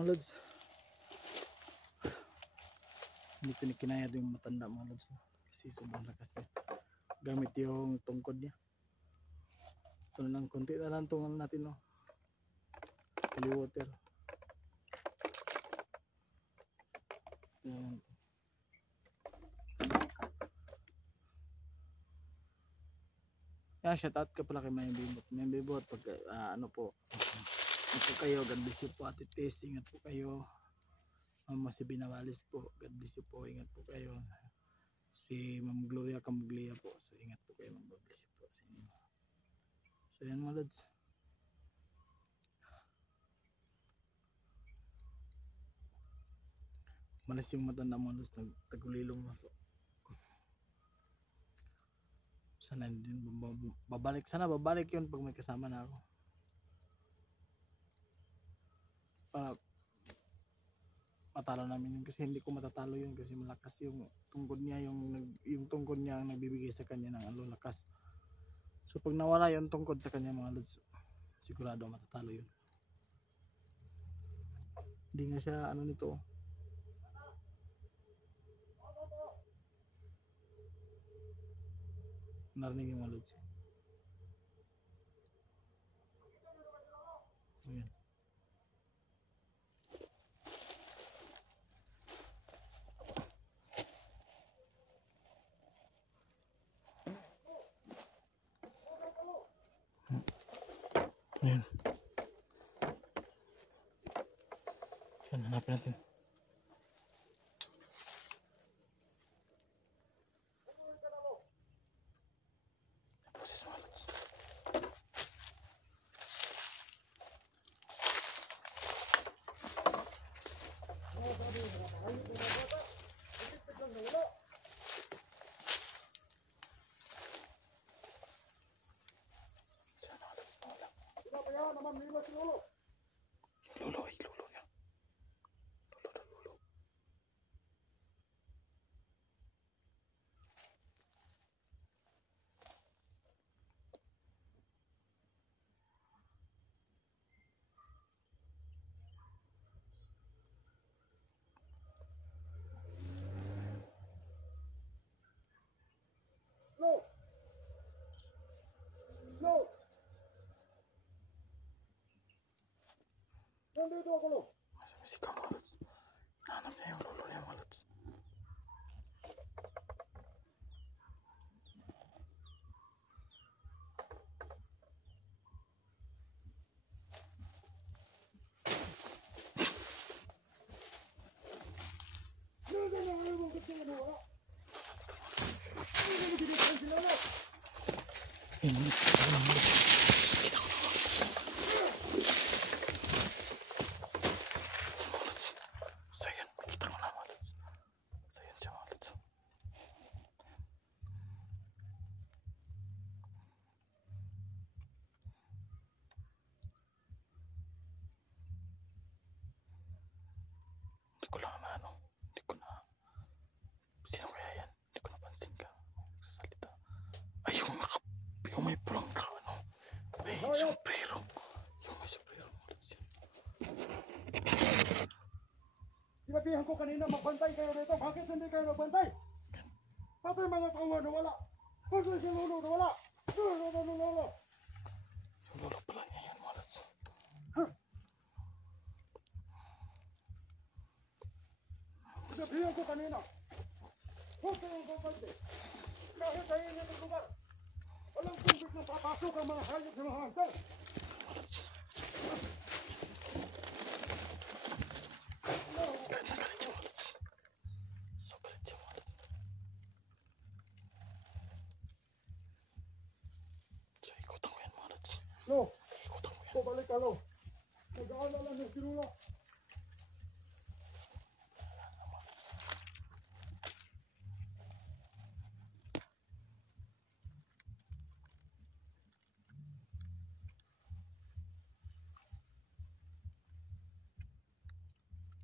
mga lods. Hindi ko kinaya yung matanda mga lods. Kasi sobrang lakas niya. Gamit yung tungkod niya. Ito na lang, konti na lang tungan natin, no. Holy water. Yan. Yeah, shout out ka pala kay Maybibot. Maybibot, pag ano po kayo, God bless you po. Ate Tess, ingat po kayo. Mama si Binawalis po, God bless you po, ingat po kayo. Si Ma'am Gloria Camuglia po, so ingat po kayo, God bless you po sa inyo. So yan mga lods. Malas yung matanda mga lods, nagtagulilong na po. Sana din babalik yun pag may kasama na ako. Para matalo namin yun, kasi hindi ko matatalo yun kasi malakas yung tungkod niya, yung tungkod niya ang nagbibigay sa kanya ng lakas. So pag nawala yung tungkod sa kanya mga lods, sigurado matatalo yun. Hindi nga siya ano nito. Narinig yung mga lods. Ayan. Ayan. Ayan, hanapin natin. Lolo niya. Nandito ako, lo. Masisigaw mga lods. Hanap niya yung lolo niya mga lods. Hindi ko lang na ano. Hindi ko na. Sino kaya yan? Hindi ko napansin ka. Nagsasalita. Ay, yung may pulang ka ano. May sombrero. Yung may sombrero mga lods yan. Sinabihan ko kanina magbantay kayo dito. Bakit hindi kayo nagbantay? Pati mga tao na wala. Pati si Lolo na wala. Lolo. Yung lolo pala niya yan mga lods. Sinabihan ko kanina. Huwag kayong babantay. Kahit tayo niya ng lugar. Walang tubig na papasok ang mga hayop sa mga hantal. Mga lods. Galit siya mga lods. So galit siya mga lods. So ikutan ko yan mga lods. Lo, Ikutan ko yan. pabalik ka, lo. Nag-aalala ng sinula.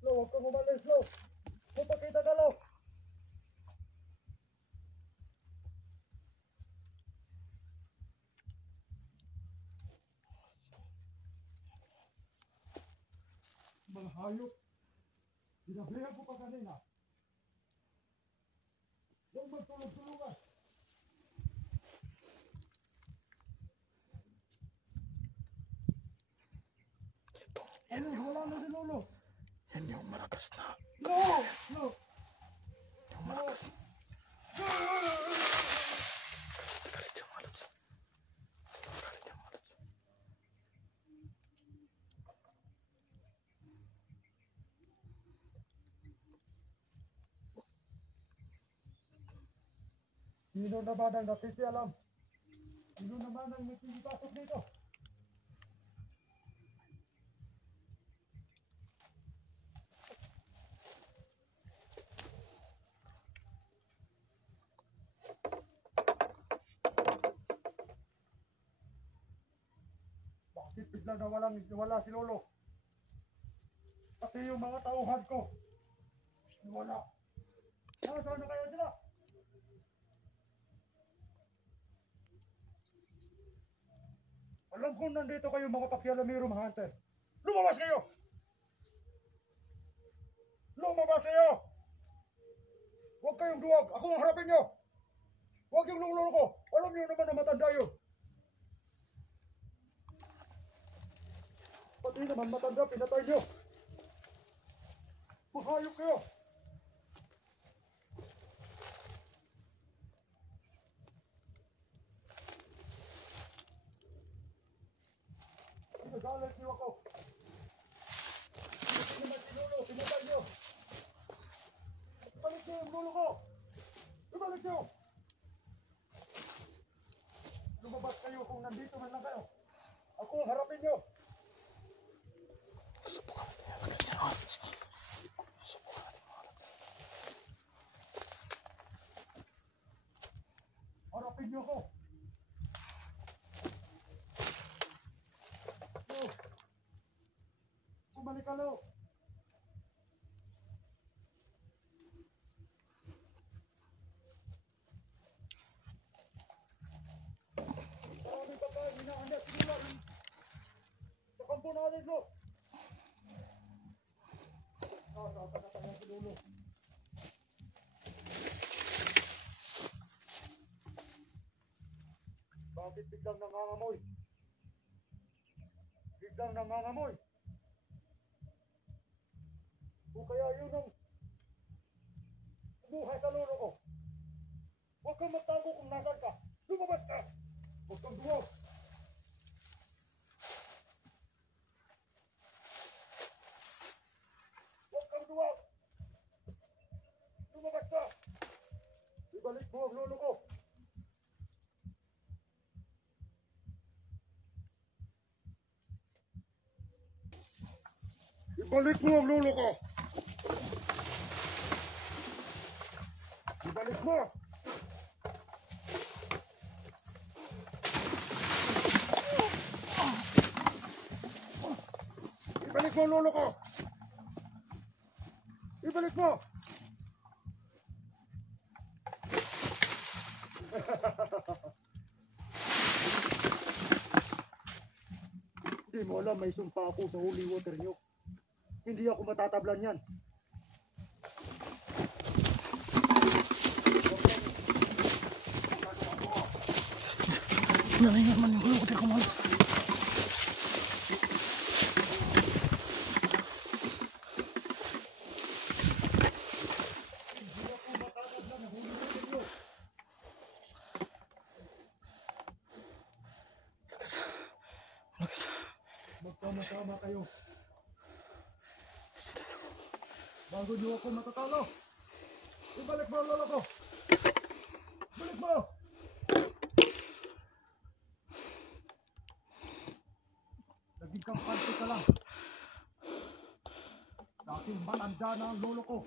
Lo, huwag kang umalis, lo. Magpakita ka, lo. Mga Mga hayop. Sinabihan ko pa kanina. Huwag magtulog-tulugan. Ano, wala na si Lolo. Yan yung malakas na. No! No! Yung malakas. Galit yung mga lods. Galit yung mga lods. Sino naman ang nakikialam? Sino naman ang nakikipasok dito? Bakit bigla nawala si Lolo? Pati yung mga tauhan ko. Wala. Nasaan na kaya sila? Alam kong nandito kayo mga pakialamero, mga hunter. Lumabas kayo! Lumabas kayo! Huwag kayong duwag. Ako ang harapin nyo. Huwag yung lolo ko. Alam nyo naman na matanda yun. Pati naman matanda, pinatay nyo. Mahayop kayo. Pinagalit niyo ako. Hindi naman si Lolo, pinatay niyo. Ibalik niyo yung Lolo ko. Ibalik niyo. Lumabas kayo kung nandito man lang kayo. Ako ang harapin niyo. Subukan mo yung malakas yung mga lods. Subukan yung mga lods. Harapin niyo ko. Lo. Bumalik ka, Lo. Maraming pagkain, hinahanap nila. Sa kampo natin, Lo. Saan ka na si Lolo? Bakit biglang nangangamoy? Biglang nangangamoy? O kaya yun ang buhay sa lolo ko? Huwag kang magtago kung nasan ka. Lumabas ka! Huwag kang duwaw! Huwag kang duwaw! Lumabas ka! Ibalik mo ang lolo ko! Ibalik mo ang lolo ko! Ibalik mo! Ibalik mo ang lolo ko! Ibalik mo! Hindi mo alam, may sumpa ako sa holy water nyo. Hindi ako matatablan yan. Nalingan man yung hulog. Teka mga lods. Hindi ako matatablan ng holy water nyo. Malakas. Magsama-sama kayo. Bago nyo ako matatalo. Ibalik mo ang lolo ko. Ibalik mo! Naging kampante ka lang. Dating malanda na ang lolo ko.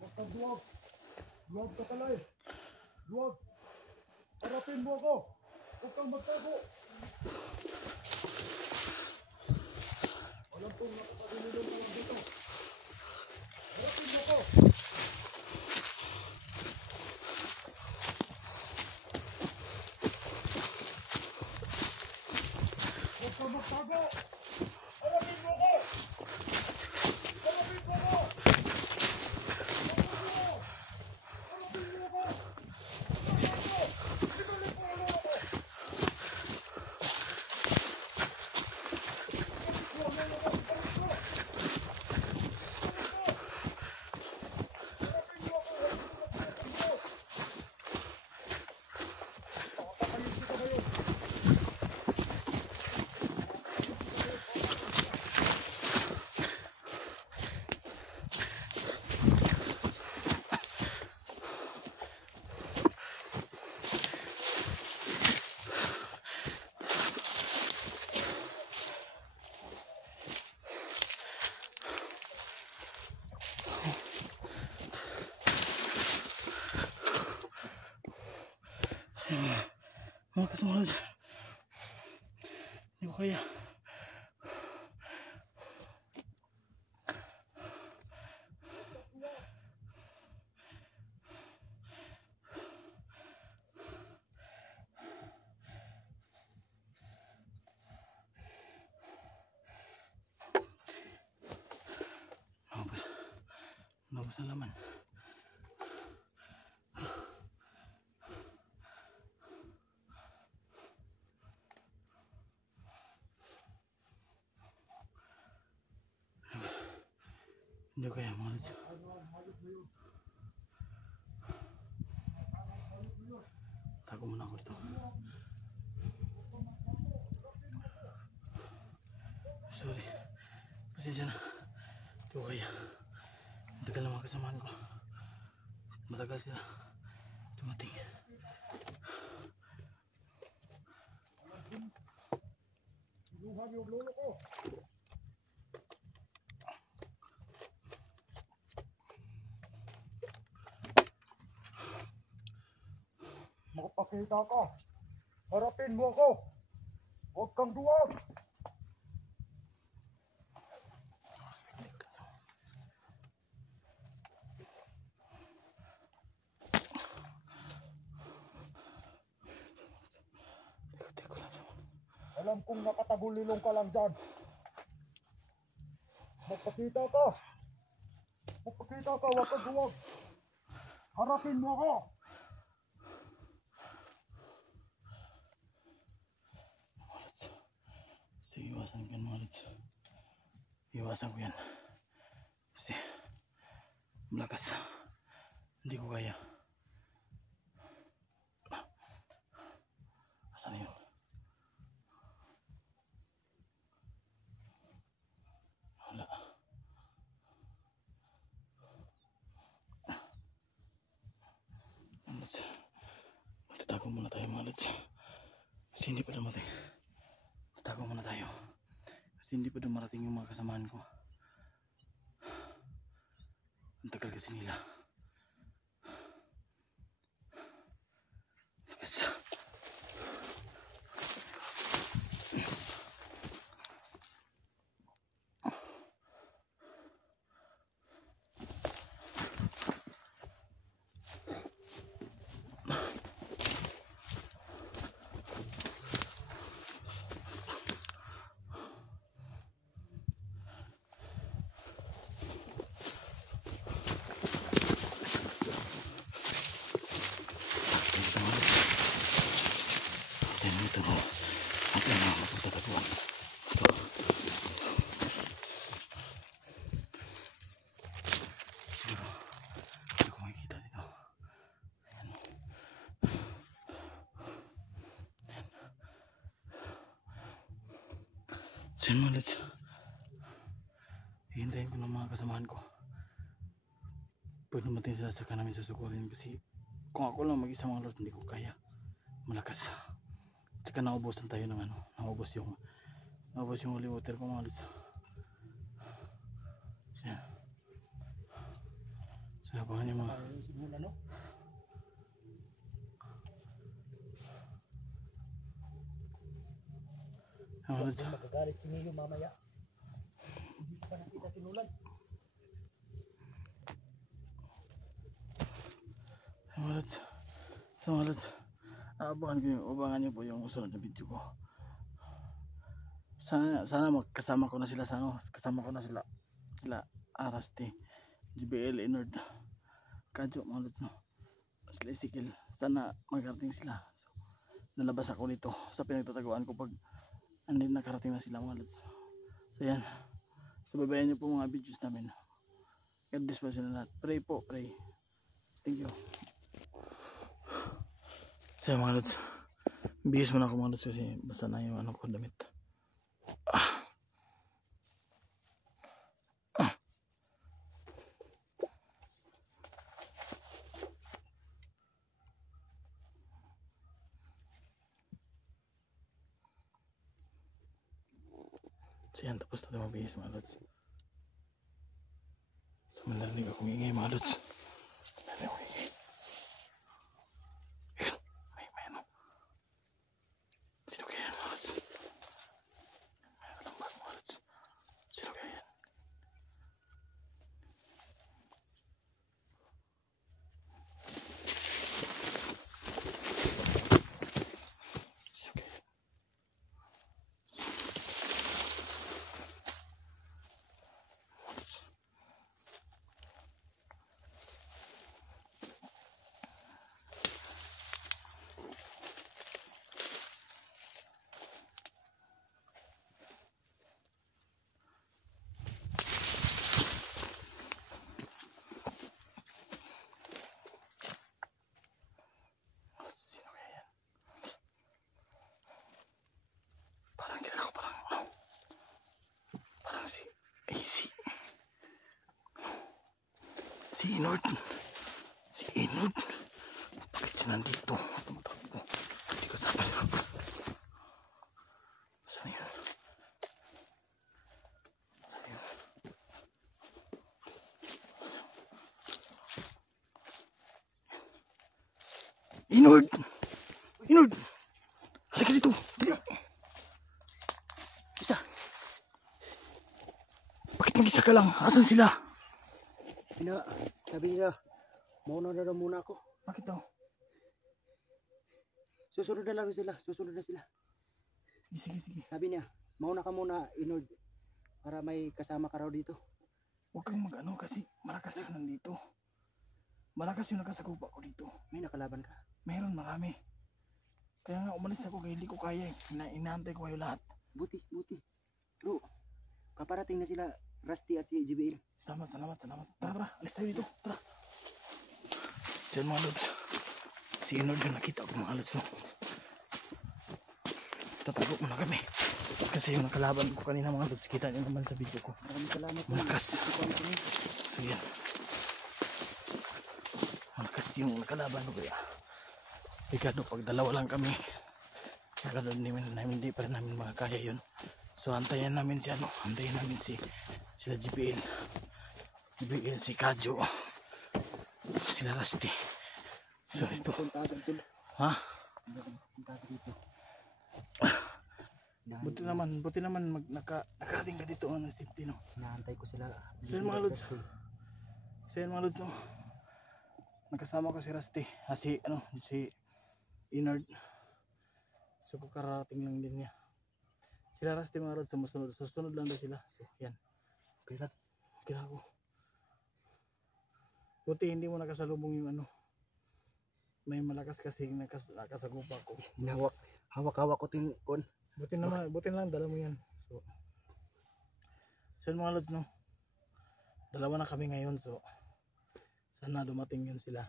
Huwag kang duwag. Duwag ka talay. Duwag. Harapin mo ako. Huwag kang magtago. Alam kong nakapagulong ko lang dito. Harapin mo ako. magtatago! Harapin mo ko! Harapin mo ko! Harapin mo ko! Ibalik mo ang lolo ko! Mga kasunod, hindi ko kaya. Nabos na laman. Hindi ko kaya mga lods. Tago muna ako dito. Sorry. Pasensya na. Hindi ko kaya. Ang tagal na mga kasamahan ko. Matagal sila dumating. Luha niyo ang lolo ko! Makapakita ka! Harapin mo ako! Huwag kang duwag! Alam kong nakatagulilong ka lang dyan. Magpakita ka! Magpakita ka! Huwag kang duwag! Harapin mo ako! Sige, iwasan ko yan mga lods. Iwasan ko yan. Kasi malakas. Hindi ko kaya. Asan na yun? Wala. Mga lods, magtatago muna tayo mga lods. Kasi hindi pa dumating. Magtago muna tayo. Kasi hindi pa dumarating yung mga kasamahan ko. Ang tagal kasi nila. Lakas. Ito na. Ito na ako magtataguan. Ito. Siguro. Hindi ko makikita dito. Ayan. Ayan. So yun mga lods. Hihintayin ko ng mga kasamahan ko. Pag dumating sila, saka namin susukurin kasi kung ako lang mag-isa mga lods, hindi ko kaya. Malakas. Saka naubusan tayo ng ano, naubos yung holy water ko mga lods. So abangan yung mga lods. Magagalit si Mio mamaya. Hindi pa nakita sinulan. So mga lods, abangan nyo po yung sunod na video ko. sana magkasama ko na sila sa ano, kasama ko na sila Arasti, JBL, Inord, Kadyo, mga lods, no? Sila Ezekiel, sana magarating sila. So, nalabas ako nito sa pinagtataguan ko pag andin nakarating na sila, mga lods. So yan, subaybayan niyo po mga videos namin. God bless po sila lahat. Pray po, pray. Thank you. So mga lods, bihis mo na ako, mga lods, kasi basta na yung ano ko damit. So yan, tapos na mabihis, mga lods. So mandarinig ako ingay, mga lods. Mandarinig ako ingay. May ano. Sino kaya yan, mga lods? May alam ba, mga lods? Sino kaya yan? Sino kaya yan? Mga lods. Sino kaya yan? Parang kilala ko, parang ano? Parang si Inord. Si Inord. Bakit siya nandito? Tumatakbo. Hindi ko sabi siya. Saan yun? Saan yun? Inord! Inord! Halika dito! Dali! Isa! Bakit nag-isa ka lang? Asan sila? Sabi nila, mauna na muna ako. Bakit daw? Susunod na lang sila, susunod na sila. Sige, sige. Sabi niya, mauna ka muna, Inord, para may kasama ka raw dito. Huwag kang mag-ano kasi malakas yun nandito. Malakas yung nakasagupa ko dito. May nakalaban ka. Meron marami. Kaya nga umalis ako kaya hindi ko kaya eh. Inaantay ko kayo lahat. Buti. Bro, kaparating na sila, Rusty at si JBL. Salamat. Tara, alis tayo dito. Tara. So yun, mga lods. Si Inord yung nakita ko, mga lods, no? Tatago muna kami. Kasi yung nakalaban ko kanina, mga lods, kita niyo naman sa video ko. Maraming salamat. Malakas. So yan. Malakas yung nakalaban ko kaya. Bigado pag dalawa lang kami. Bigado hindi pa rin namin makakaya yun. So antayin namin si ano. Antayin namin sila JBL. Si Kadyo. Sila Rusty. So ito. Ha? Buti naman nakarating ka dito ng safety, no? Inaantay ko sila. So yun, mga lods. No? Nakasama ko si Rusty. Si Inord. So kukarating lang din niya. Sila Rusty, mga lods, susunod lang daw sila. So yan. Okay lang. Kailangan ko. Buti hindi mo nakasalubong yung ano. May malakas kasi nakasagupa ko. Hawak-hawak ko ting kon. Buti lang dala mo yan. So mga lods, no. Dalawa na kami ngayon, so sana dumating yun sila.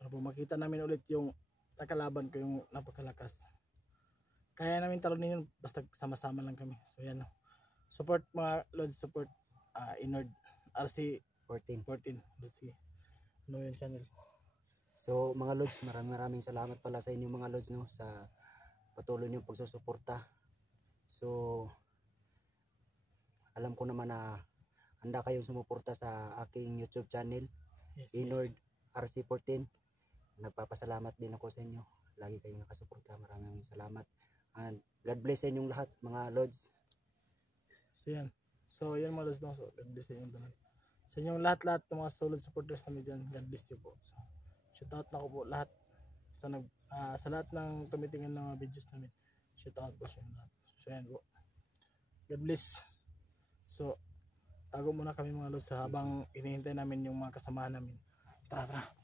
Para po makita namin ulit yung nakalaban ko, yung napakalakas. Kaya namin talunin yun basta sama-sama lang kami. So yan, no. Support mga lods, support Inord RC 14 Lods, ano yung channel. So mga Lods, maraming salamat pala sa inyo mga Lods, no, sa patuloy niyong pagsusuporta. So alam ko naman na handa kayong sumuporta sa aking YouTube channel, Yes. Inord RC14. Nagpapasalamat din ako sa inyo. Lagi kayong nakasuporta. Maraming salamat. And God bless sa inyong lahat mga Lods. So yan mga Lods, no. So God bless yung lahat. Sa inyong lahat ng mga solid supporters namin dyan, God bless you po. So shout out na ko po lahat sa lahat ng tumitingin ng mga videos namin. Shout out po sa inyo lahat. So yan po. God bless. So tago muna kami mga lods habang hinihintay namin yung mga kasamahan namin. Tara.